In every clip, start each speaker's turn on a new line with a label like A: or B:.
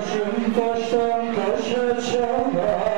A: 什么伤都是旧的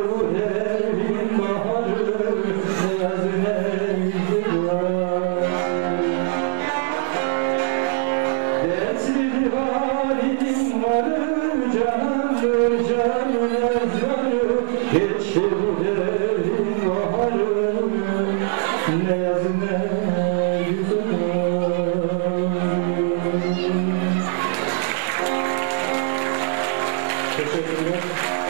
A: Thank you.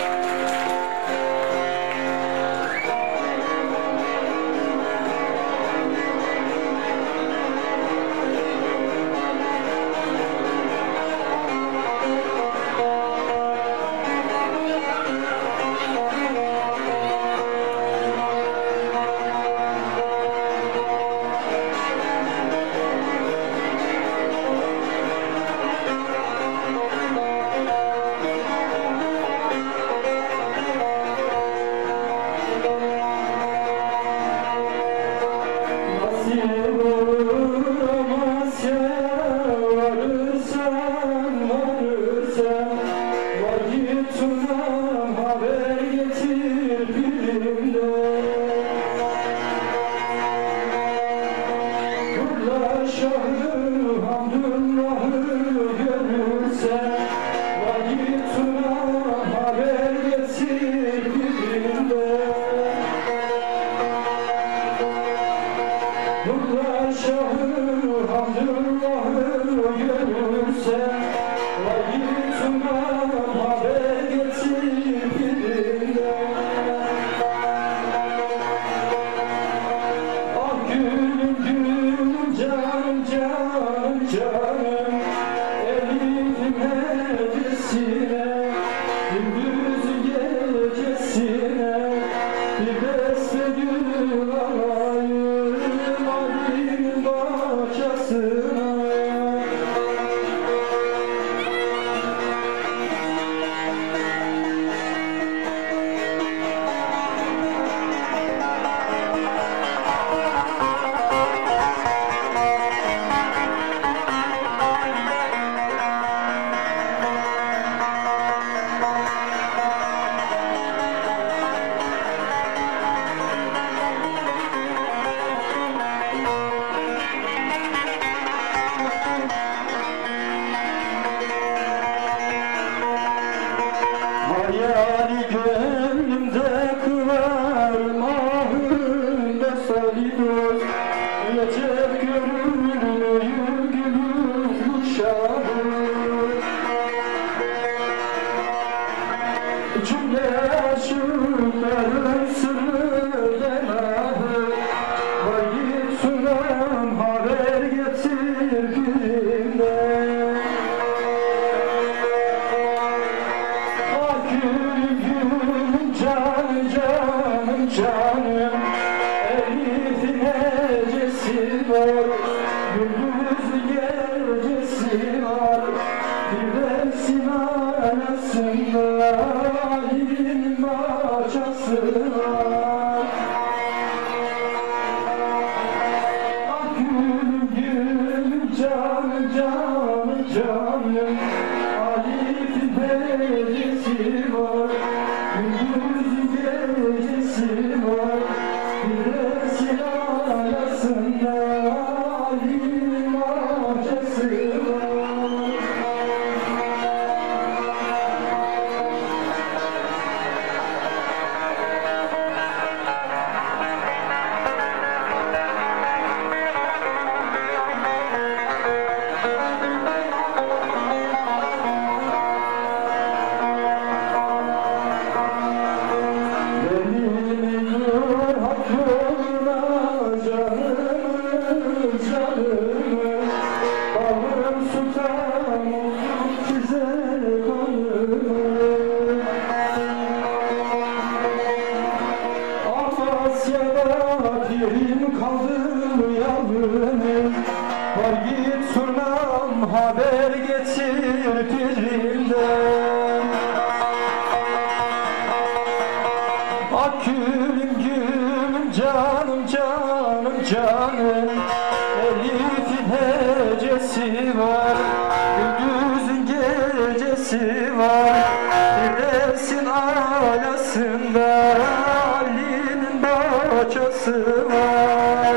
A: Ah gülüm gülüm canım canım canım. Elif'in hecesi var Gündüzün gecesi var. Firdevs'in alasında Ali'nin bahçesi var.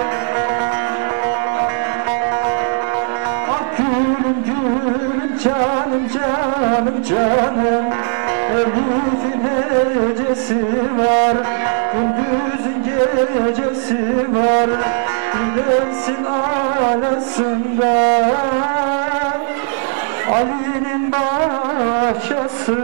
A: Ah gülüm gülüm canım canım canım Elif'in hecesi var Gündüzün gecesi var. Firdevs'in alasında. Ali'nin bahçesi